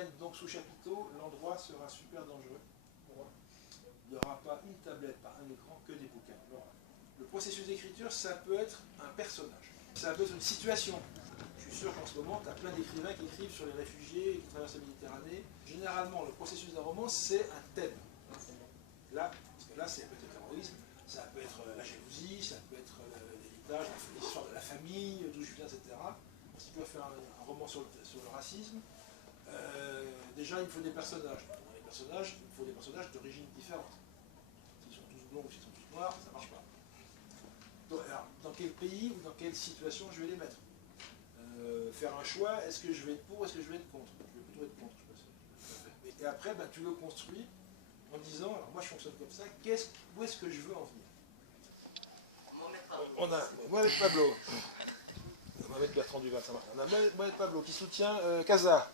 viennent donc sous chapiteau, l'endroit sera super dangereux. Il n'y aura pas une tablette, pas un écran, que des bouquins. Alors, le processus d'écriture, ça peut être un personnage, ça peut être une situation. Je suis sûr qu'en ce moment, tu as plein d'écrivains qui écrivent sur les réfugiés qui traversent la Méditerranée. Généralement, le processus d'un roman, c'est un thème. Là, parce que là, ça peut être le terrorisme, ça peut être la jalousie, ça peut être l'héritage, l'histoire de la famille, d'où je viens, etc. Si tu peux faire un roman sur le racisme, déjà, il faut des personnages. Dans les personnages, il faut des personnages d'origine différente. S'ils sont tous blonds ou s'ils sont tous noirs, ça ne marche pas. Donc, alors, dans quel pays ou dans quelle situation je vais les mettre? Faire un choix, est-ce que je vais être pour, est-ce que je vais être contre? Je vais plutôt être contre, je pense. Et après, ben, tu le construis en disant, alors moi je fonctionne comme ça, où est-ce que je veux en venir? On a Mohamed Pablo, Mohamed Bertrand Duval, ça marche. On a Mohamed Pablo qui soutient Casa,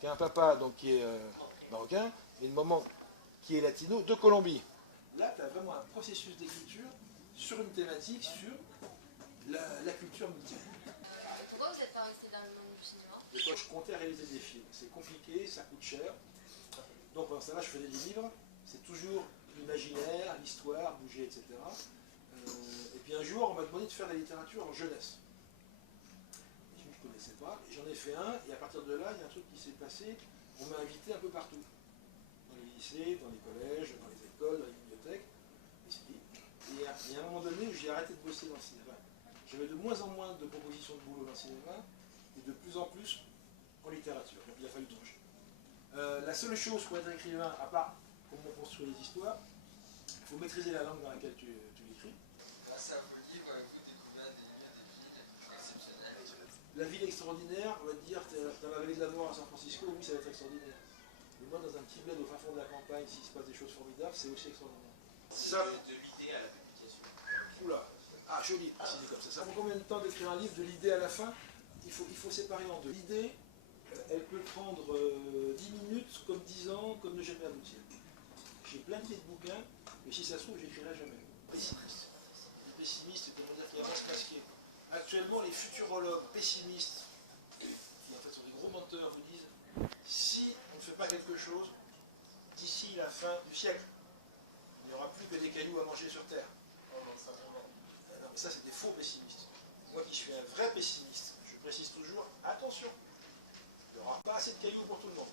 qui a un papa donc, qui est marocain, et une maman qui est latino, de Colombie. Là, tu as vraiment un processus d'écriture sur une thématique, sur la culture multiple. Et pourquoi vous n'êtes pas resté dans le monde du cinéma? Je comptais réaliser des films. C'est compliqué, ça coûte cher. Donc pendant ce temps-là, je faisais des livres. C'est toujours l'imaginaire, l'histoire, bouger, etc. Et puis un jour, on m'a demandé de faire de la littérature en jeunesse. Et je ne connaissais pas. Et j'en ai fait un. Et à partir de là, il y a un truc qui s'est passé. On m'a invité un peu partout. Dans les lycées, dans les collèges, dans les écoles, dans les bibliothèques. Et à un moment donné, j'ai arrêté de bosser dans le cinéma. J'avais de moins en moins de propositions de boulot dans le cinéma. Et de plus en plus en littérature. Donc il a fallu trancher. La seule chose pour être écrivain, à part comment construire les histoires, il faut maîtriser la langue dans laquelle tu l'écris. Grâce à vos livres, vous découvrez des villes exceptionnelles. La ville extraordinaire, on va dire, dans la vallée de la Loire à San Francisco, oui, ça va être extraordinaire. Mais moi, dans un petit bled au fin fond de la campagne, s'il se passe des choses formidables, c'est aussi extraordinaire. Ça, de l'idée à la publication. Oula, ah joli, c'est comme ça. Ça prend combien de temps d'écrire un livre de l'idée à la fin? Il faut séparer en deux. L'idée, elle peut prendre 10 minutes, comme 10 ans, comme ne jamais aboutir. J'ai plein d'idées de bouquins, mais si ça se trouve, j'écrirai jamais. Pessimiste. Les pessimistes, c'est comment dire qu'il y a un masque masqué. Actuellement, les futurologues pessimistes, qui en fait sont des gros menteurs, vous disent si on ne fait pas quelque chose, d'ici la fin du siècle, il n'y aura plus que des cailloux à manger sur Terre. Non, mais ça, c'est des faux pessimistes. Moi qui suis un vrai pessimiste, je précise toujours, attention, il n'y aura pas assez de cailloux pour tout le monde.